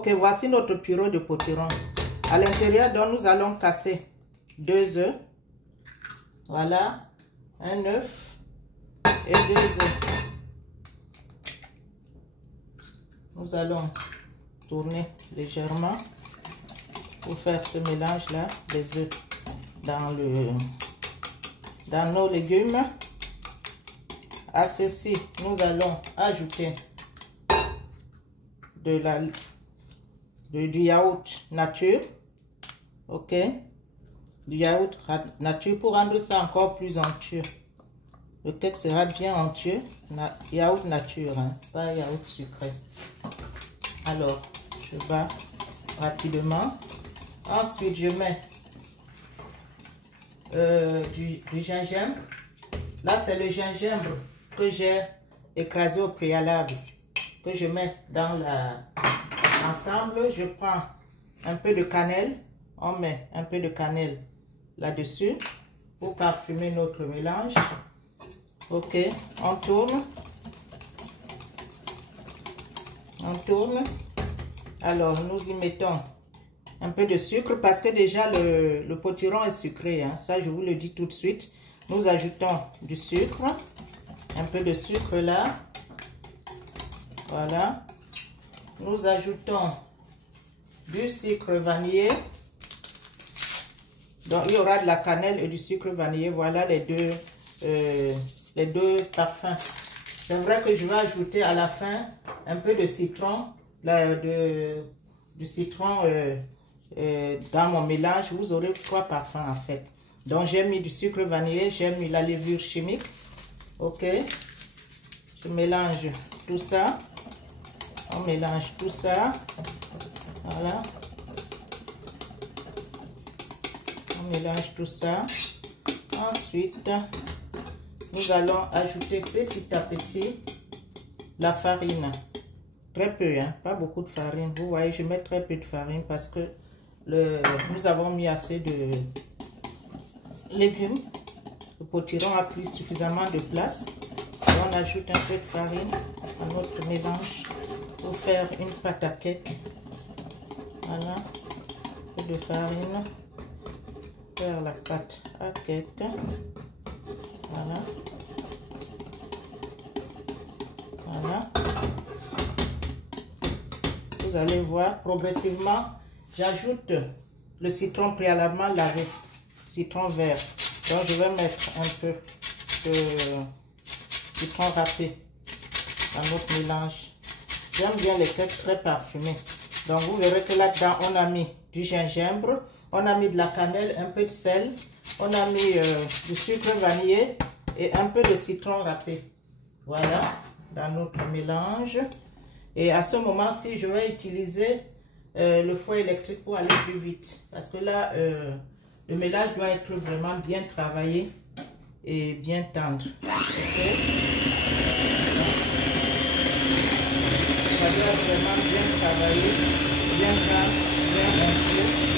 Ok, voici notre purée de potiron. À l'intérieur, donc, nous allons casser 2 œufs. Voilà, un œuf et 2 œufs. Nous allons tourner légèrement pour faire ce mélange-là, des œufs dans nos légumes. À ceci, nous allons ajouter du yaourt nature. Ok, du yaourt nature pour rendre ça encore plus onctueux. Le cake sera bien onctueux. Yaourt nature, hein, pas yaourt sucré. Alors, je bats rapidement. Ensuite, je mets du gingembre. Là, c'est le gingembre que j'ai écrasé au préalable, que je mets dans ensemble. Je prends un peu de cannelle. On met un peu de cannelle là-dessus pour parfumer notre mélange. Ok, on tourne. On tourne. Alors, nous y mettons un peu de sucre parce que déjà le potiron est sucré. Hein. Ça, je vous le dis tout de suite. Nous ajoutons du sucre. Un peu de sucre là. Voilà. Nous ajoutons du sucre vanillé. Donc, il y aura de la cannelle et du sucre vanillé. Voilà les deux parfums. C'est vrai que je vais ajouter à la fin un peu de citron, du citron dans mon mélange. Vous aurez 3 parfums en fait. Donc j'ai mis du sucre vanillé, j'ai mis la levure chimique. Ok. Je mélange tout ça. On mélange tout ça. Voilà. On mélange tout ça. Ensuite, nous allons ajouter petit à petit la farine. Très peu, hein? Pas beaucoup de farine. Vous voyez, je mets très peu de farine parce que nous avons mis assez de légumes. Le potiron a pris suffisamment de place. Et on ajoute un peu de farine à notre mélange pour faire une pâte à cake. Voilà. Un peu de farine. Faire la pâte à cake. Voilà. Voilà. Vous allez voir progressivement, j'ajoute le citron préalablement lavé, citron vert. Donc je vais mettre un peu de citron râpé dans notre mélange. J'aime bien les cakes très parfumés. Donc vous verrez que là-dedans on a mis du gingembre, on a mis de la cannelle, un peu de sel, on a mis du sucre vanillé et un peu de citron râpé. Voilà, dans notre mélange. Et à ce moment-ci, je vais utiliser le fouet électrique pour aller plus vite. Parce que là, le mélange doit être vraiment bien travaillé et bien tendre. Okay. Ça doit être vraiment bien travaillé, bien tendre, bien onctueux.